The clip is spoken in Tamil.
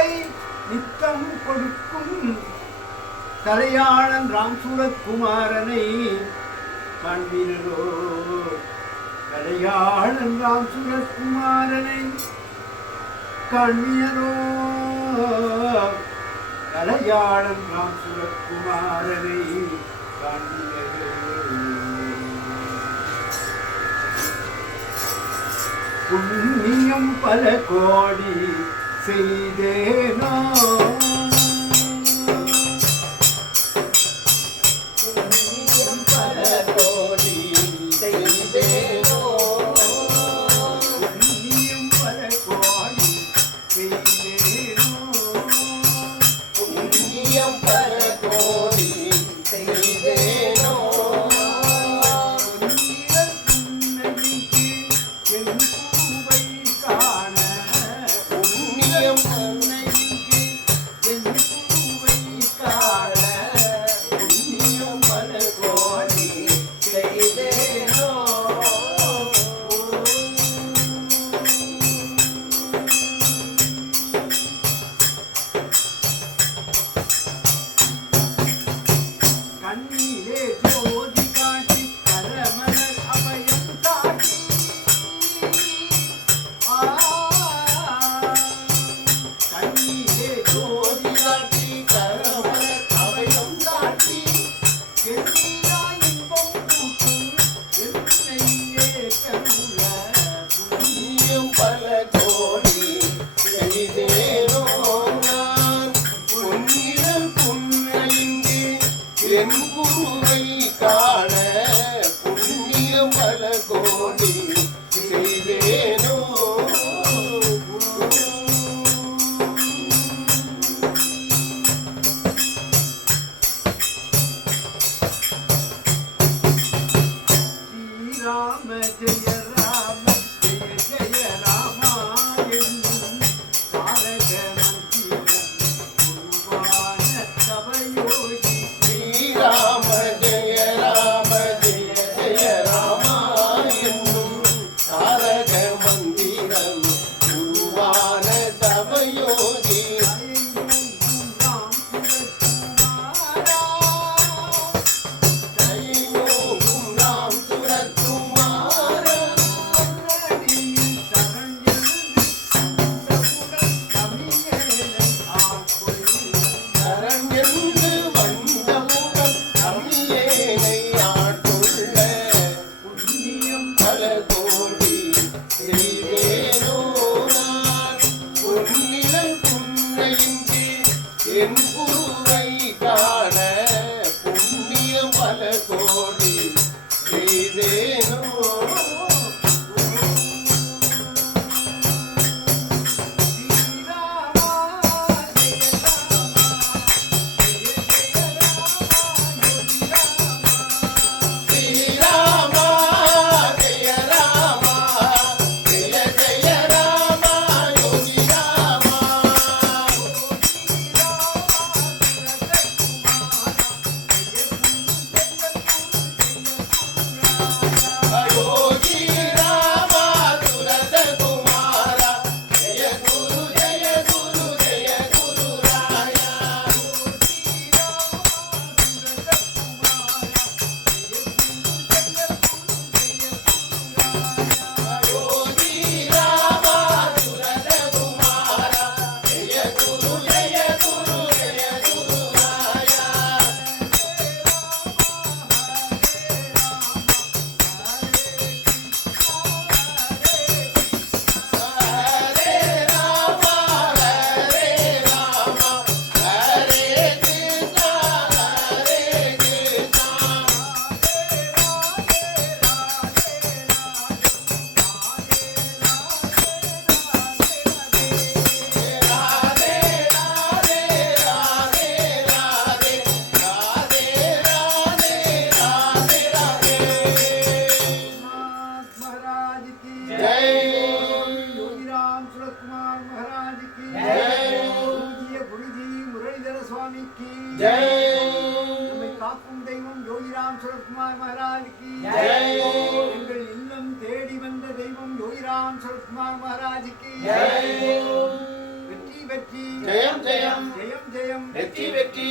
குருவை நித்தம் கொடுக்கும் கலையாளன் ராம் சூரத் குமாரனை காண்பீரோ. கலையாளன் ராம் சூரத் குமாரனை காண்பீரோ. கலையாளன் ராம் சூரத் குமாரனை காண்பீரோ. புண்ணியம் பல கோடி செய்தேனோ. புண்ணியம் பல கோடி செய்தேனோ. புண்ணியம் பல கோடி செய்தேனோ. புண்ணியம் பல கோடி செய்தேனோ. என் குருவை காண புண்ணியம் பல கோடி செய்தேனோ. ஸ்ரீராம ஜெய ராம ஜெய ஜெய ராமா என்னும் தாரக மந்திரம் குருவான சபையோகி. ராம ஜெய ராம ஜெய ஜெய ராமா என்னும் தாரக மந்திரம் குருவான தவயோகி. என் குருவை காண புண்ணியம் பல கோடி செய்தேனோ. நம்மை காக்கும் தெய்வம் யோகிராம் சரத்குமார் மகாராஜ் கி ஜெய். எங்கள் இல்லம் தேடி வந்த தெய்வம் யோகிராம் சரத்குமார் மகாராஜ் கி ஜெய். வெற்றி வெற்றி ஜெயம் ஜெயம் ஜெயம் ஜெயம் வெற்றி வெற்றி